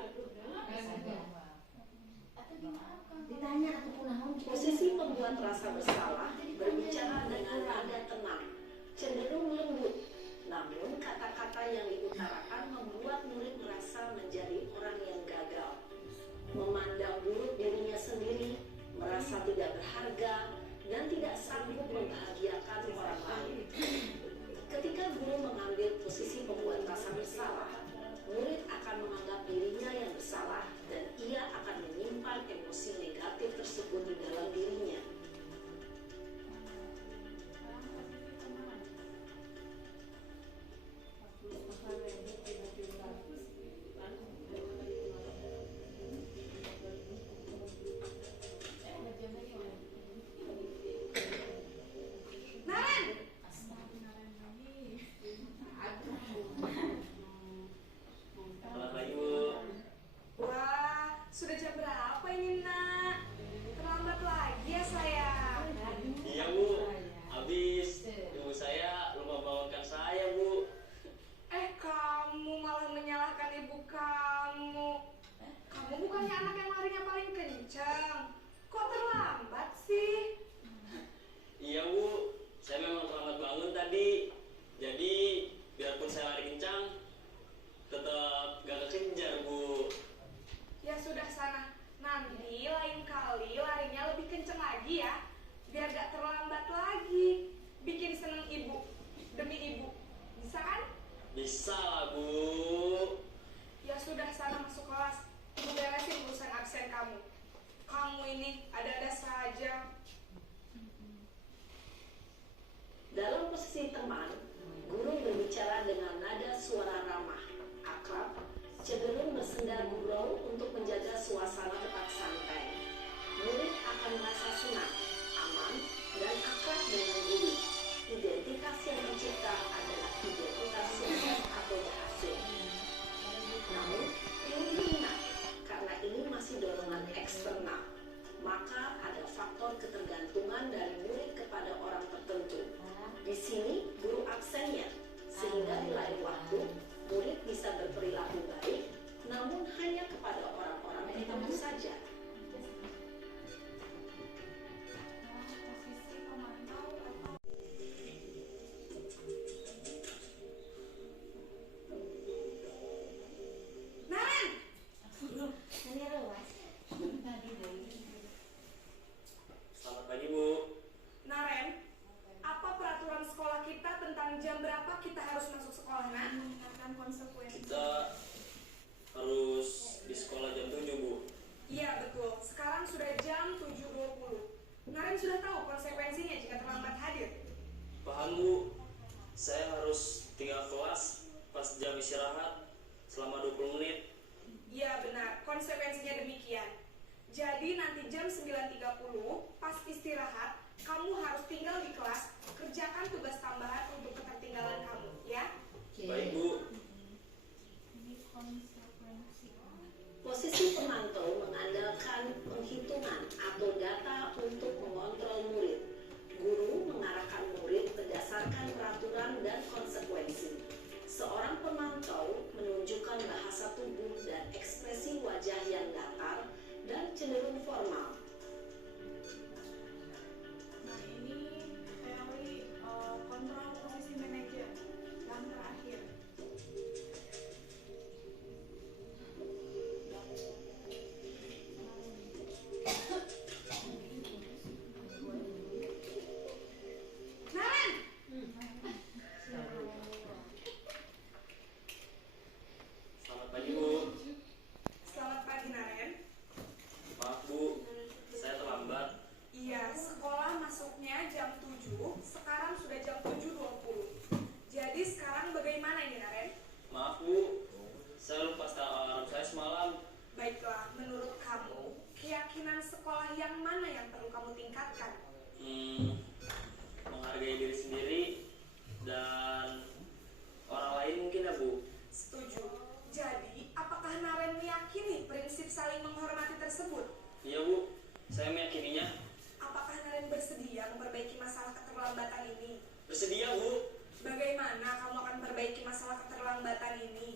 Ditanya aku kunaon. Posisi pembuat rasa bersalah berbicara dengan nada tenang, cenderung lembut. Namun kata-kata yang diutarakan membuat murid merasa menjadi orang yang gagal, memandang buruk dirinya sendiri, merasa tidak berharga, dan tidak sanggup membahagiakan orang lain. Ketika guru mengambil posisi pembuat rasa bersalah, murid akan menganggap dirinya yang bersalah dan ia akan menyimpan emosi negatif tersebut di dalam dirinya. Naren, Selamat pagi, Bu. wah sudah jam berapa ini nak? Terlambat lagi ya sayang. Iya, Bu. Habis ibu saya lupa bawakan saya, Bu. Kamu malah menyalahkan ibu kamu. Kamu bukannya anak yang larinya paling kencang. Kok terlambat sih? Iya, Bu. Saya memang terlambat bangun tadi. Jadi, biarpun saya lari kencang, tetap gak kekejar, Bu. Ya sudah sana. Nanti lain kali larinya lebih kencang lagi ya. Biar gak terlambat lagi. Bikin seneng ibu. Demi ibu. Bisa kan? Bisa lah, Bu. Ya sudah sana masuk kelas. Ibu beresin urusan absen kamu. Kamu ini ada-ada saja. Dalam posisi teman, guru berbicara dengan nada suara ramah, akrab, cenderung bersenda gurau untuk menjaga suasana tetap santai. Murid akan merasa senang, aman, dan akrab dengan guru. Identitas yang tercipta adalah identitas sukses atau berhasil. Namun, perlu diingat, karena ini masih dorongan eksternal, maka ada faktor ketergantungan dari murid kepada orang tertentu. Di sini guru absennya, sehingga di lain waktu murid bisa berperilaku baik, namun hanya kepada orang-orang tertentu saja. Posisi pemantau atau Naren, Ini ruas. Selamat pagi, Bu. Naren, apa peraturan sekolah kita tentang jam berapa kita harus masuk sekolah, Nak? Mengingatkan konsekuensi. Kita harus di sekolah jam 7, Bu. Iya betul, sekarang sudah jam 7.20. Naren sudah tahu konsekuensinya jika terlambat hadir. Paham, Bu. Saya harus tinggal kelas pas jam istirahat selama 20 menit. Iya benar, konsekuensinya demikian. Jadi nanti jam 9.30 pas istirahat, kamu harus tinggal di kelas, kerjakan tugas tambahan untuk ketertinggalan kamu, ya? Baik, Bu. Ini konsekuensi. Posisi pemantau bahasa tubuh dan ekspresi wajah yang datar dan cenderung formal. Nah ini teori kontrol posisi manajer yang terakhir. Naren, Selamat pagi Bu. selamat pagi Naren. Maaf Bu, saya terlambat. Iya, sekolah masuknya jam 7, sekarang sudah jam 7.20. Jadi sekarang bagaimana ini Naren? Maaf Bu, saya lupa setel alarm saya semalam. Baiklah, menurut kamu, keyakinan sekolah yang mana yang perlu kamu tingkatkan? Menghargai diri sendiri dan orang lain mungkin ya Bu. Setuju. Jadi, apakah Naren meyakini prinsip saling menghormati tersebut? Iya Bu, saya meyakininya. Apakah Naren bersedia memperbaiki masalah keterlambatan ini? Bersedia Bu. Bagaimana kamu akan memperbaiki masalah keterlambatan ini?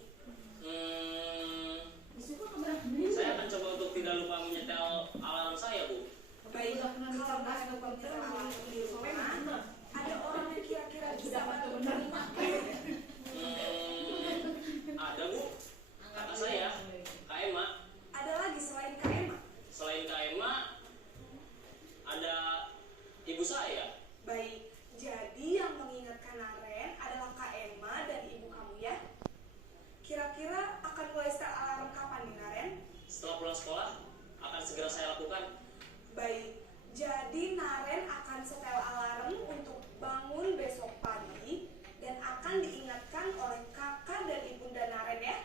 Saya akan coba untuk tidak lupa menyetel alarm saya Bu. Baik, kalau kamu komputer alam di rumah, ada orang yang kira-kira bisa bantu menerima. Ada Bu, kakak saya, Kak Emma. Ada lagi selain Kak Emma? Selain Kak Emma, ada ibu saya. Baik, jadi yang mengingatkan Naren adalah Kak Emma dan ibu kamu ya. Kira-kira akan mulai setel alarm kapan nih Naren? Setelah pulang sekolah, akan segera saya lakukan. Baik, jadi Naren akan setel alarm untuk bangun besok pagi dan akan diingatkan oleh kakak dan ibunda Naren ya.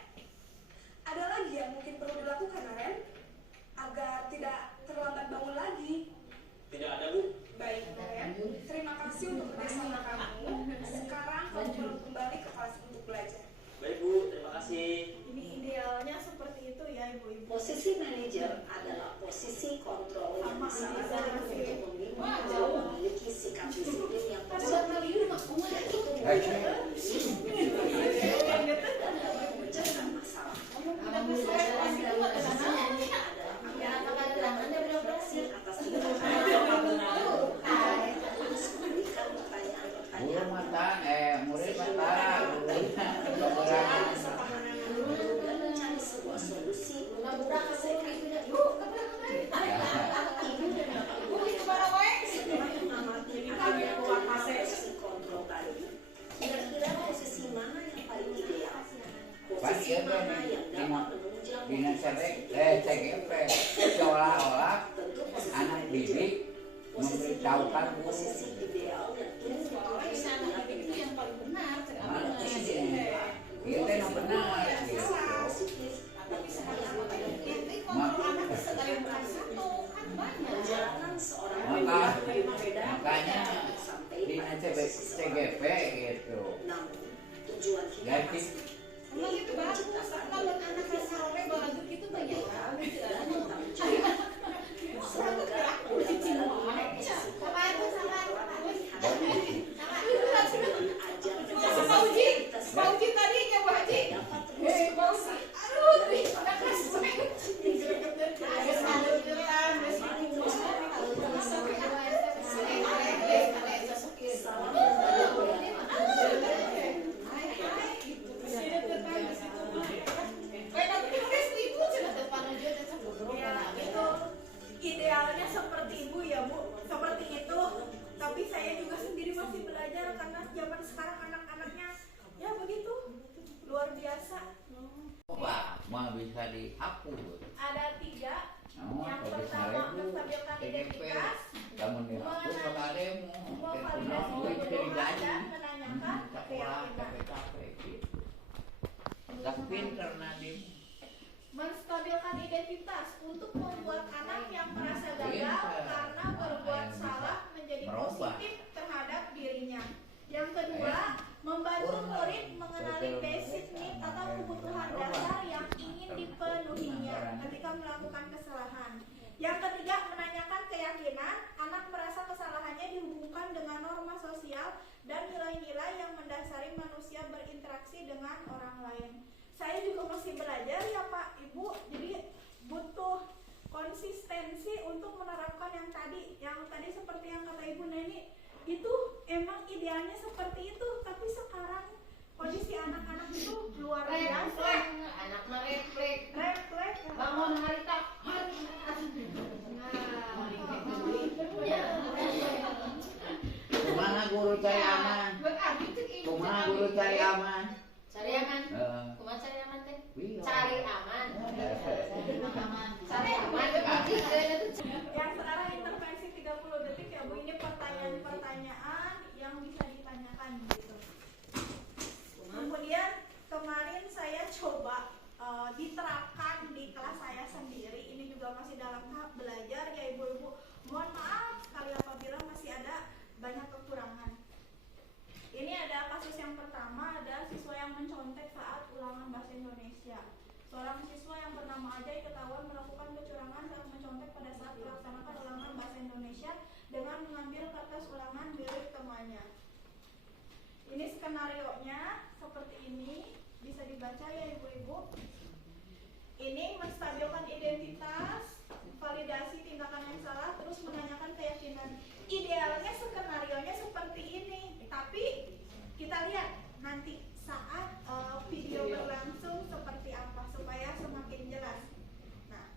Ada lagi yang mungkin perlu dilakukan Naren agar tidak terlambat bangun lagi? Tidak ada Bu. Baik Naren, terima kasih untuk kerjasama kamu. Sekarang kamu perlu kembali ke kelas untuk belajar. Baik Bu, terima kasih. Ini idealnya seperti itu ya ibu-ibu. Posisi manajer adalah posisi kontrol yang bisa Sama. untuk membimbing dan memiliki sikap disiplin yang positif. Dan dapat memecahkan masalah. Atas tindakan memberikan pertanyaan-pertanyaan murid mata, dan mencari sebuah solusi untuk menyelesaikan. Ibu dan bapak guru setelah mengamati adanya posisi kontrol tadi, kira-kira posisi mana yang paling ideal? Posisi mana yang dapat menunjang motivasi? CGP seolah-olah Tentu posisi anak manajer. didik Posisi memberitahukan ini posisi ideal dan ingin dituju setiap itu yang paling benar. mana presiden itu yang benar gitu. positif dan perjalanan seorang Maka- guru berbeda makanya sampai di pada posisi seorang CGP guru. gitu. Namun tujuan kita Jadi- pasti Emang itu bagus, tapi kalau anak sore bagus itu banyak banget. dan bertanggung jawab. Semoga pembelajaran di posisi kontrol telah dilihat dan ajar Pak Uji, Pak Uji tadi nyoba Haji. dapat terus Pak Uji, mari terus salam Ya, itu idealnya seperti ibu ya bu, seperti itu. Tapi saya juga sendiri masih belajar karena zaman sekarang anak-anaknya ya begitu luar biasa. Wah, mau bisa dihapus. Ada 3. Oh, Yang kalau pertama misalnya menstabilkan CGP, identitas, kamu dihapus kalau ada yang mau memvalidasi duit dari kebutuhan gaji. dan menanyakan Sekolah keyakinan. capek-capek gitu. Tapi pinter Nadim. Menstabilkan identitas untuk membuat anak yang merasa gagal Pinter. karena berbuat salah menjadi Merubah. positif terhadap dirinya. Yang kedua, membantu murid mengenali basic need atau kebutuhan dasar yang ingin dipenuhinya ketika melakukan kesalahan. Yang ketiga, menanyakan keyakinan. Anak merasa kesalahannya dihubungkan dengan norma sosial dan nilai-nilai yang mendasari manusia berinteraksi dengan orang lain. saya juga masih belajar ya Pak Ibu, jadi butuh konsistensi untuk menerapkan yang tadi seperti yang kata Ibu Neni, itu emang idealnya seperti itu, tapi sekarang kondisi anak-anak itu luar biasa. Anak merefleks. Refleks. Bangun hari tak. Kumaha guru cari aman? Kumaha guru cari aman? Cari aman. Kumaha cari aman teh? Iya. Cari aman. Cari aman. Yang sekarang intervensi 30 detik ya Bu, ini pertanyaan-pertanyaan yang bisa ditanyakan gitu. Kemudian kemarin saya coba diterapkan di kelas saya sendiri, ini juga masih dalam tahap belajar ya Ibu-Ibu. Mohon maaf sekali apabila masih ada banyak kekurangan. Ini ada kasus yang pertama, ada siswa yang mencontek saat ulangan bahasa Indonesia. Seorang siswa yang bernama Ajay ketahuan melakukan kecurangan saat mencontek pada saat melaksanakan ulangan bahasa Indonesia dengan mengambil kertas ulangan milik temannya. Ini skenarionya seperti ini, bisa dibaca ya Ibu-Ibu. Ini menstabilkan identitas, validasi tindakan yang salah, terus menanyakan keyakinan. Idealnya skenarionya seperti ini, tapi kita lihat nanti saat video berlangsung seperti apa supaya semakin jelas. Nah,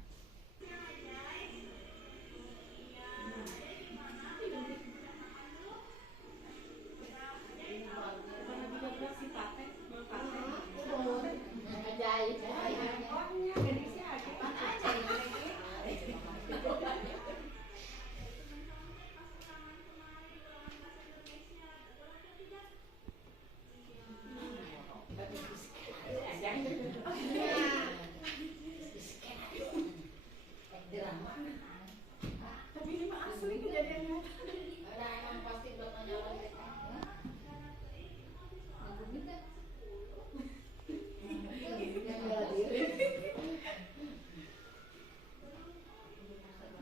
tapi ini mah asli kejadiannya.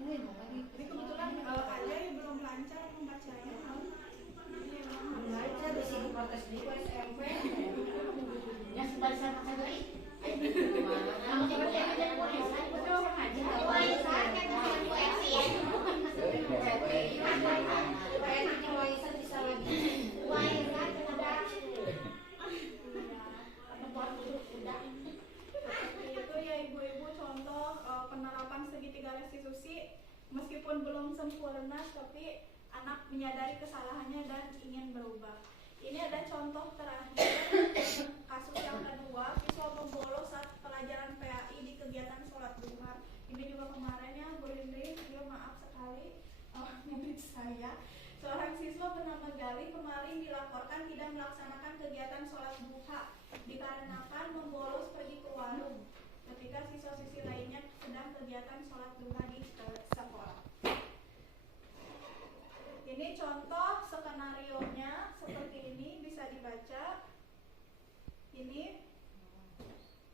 Ini kebetulan aja yang belum lancar membacanya. Lancar di sini protes di SMP. Ya sebalik sama saja. Kamu coba aja betul aja. Itu ya Ibu-Ibu contoh penerapan segitiga restitusi, meskipun belum sempurna tapi anak menyadari kesalahannya dan ingin berubah. Ini ada contoh terakhir, kasus yang kedua, siswa membolos saat pelajaran PAI di kegiatan sholat duha. Ini juga kemarin ya Bu Rindri, dia maaf sekali murid saya. Seorang siswa bernama Gali kemarin dilaporkan tidak melaksanakan kegiatan sholat duha dikarenakan membolos pergi ke warung ketika siswa-siswi lainnya sedang kegiatan sholat duha di sekolah. Ini contoh skenarionya seperti ini, bisa dibaca. Ini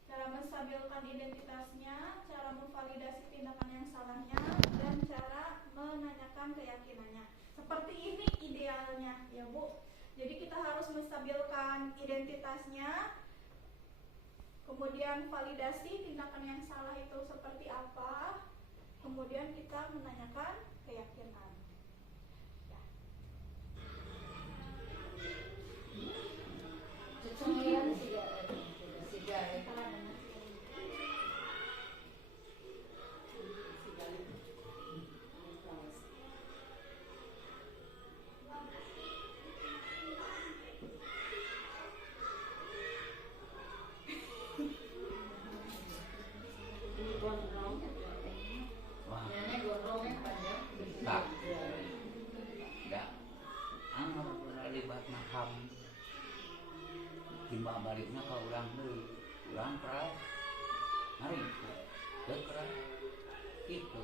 cara menstabilkan identitasnya, cara memvalidasi tindakan yang salahnya, dan cara menanyakan keyakinannya. Seperti ini idealnya ya Bu. Jadi kita harus menstabilkan identitasnya, kemudian validasi tindakan yang salah itu seperti apa, kemudian kita menanyakan keyakinan. Timbang baliknya ke urang deui, urang keras, hari teu keras, gitu.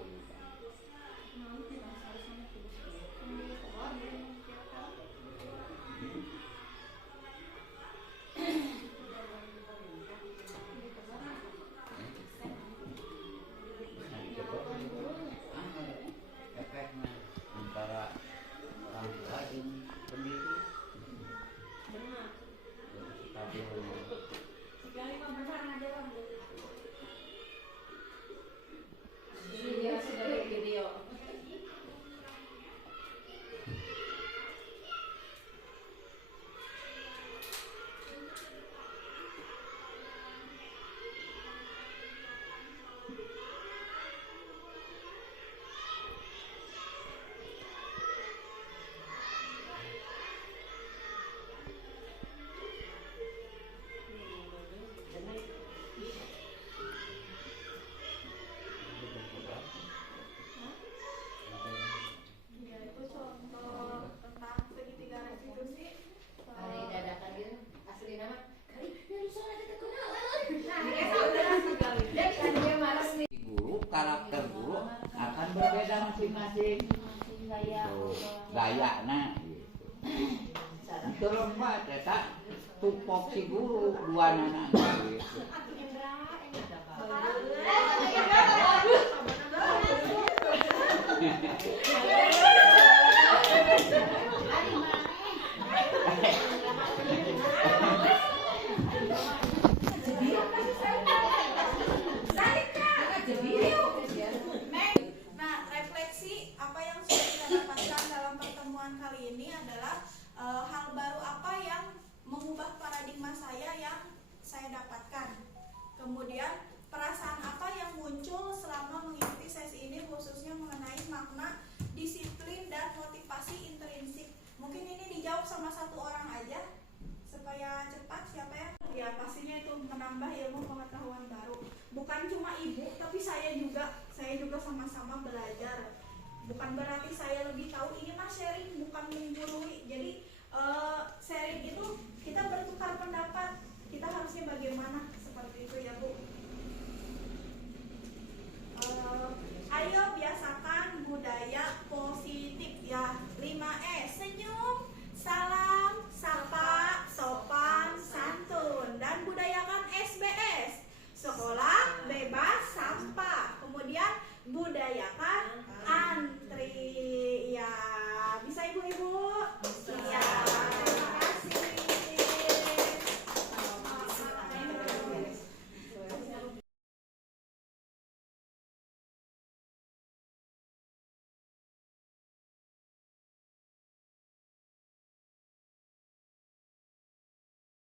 Efeknya antara orang tua dan pendidik. Benar. Stabil. Sekali mah benar karakter guru akan berbeda masing-masing. Tuh, gayana gitu. Itu lomba cetak tupok si guru dua nana gitu. Nah, refleksi apa yang sudah kita dapatkan dalam pertemuan kali ini adalah hal baru apa yang mengubah paradigma saya yang saya dapatkan. Kemudian perasaan apa yang muncul selama mengikuti sesi ini khususnya mengenai makna disiplin dan motivasi intrinsik. Mungkin ini dijawab sama satu orang aja supaya cepat. Siapa ya? Ya pastinya itu menambah ilmu pengetahuan baru. Bukan cuma ibu, tapi saya juga sama-sama belajar. Bukan berarti saya lebih tahu, ini mah sharing bukan menggurui. Jadi sharing itu kita bertukar pendapat. Kita harusnya bagaimana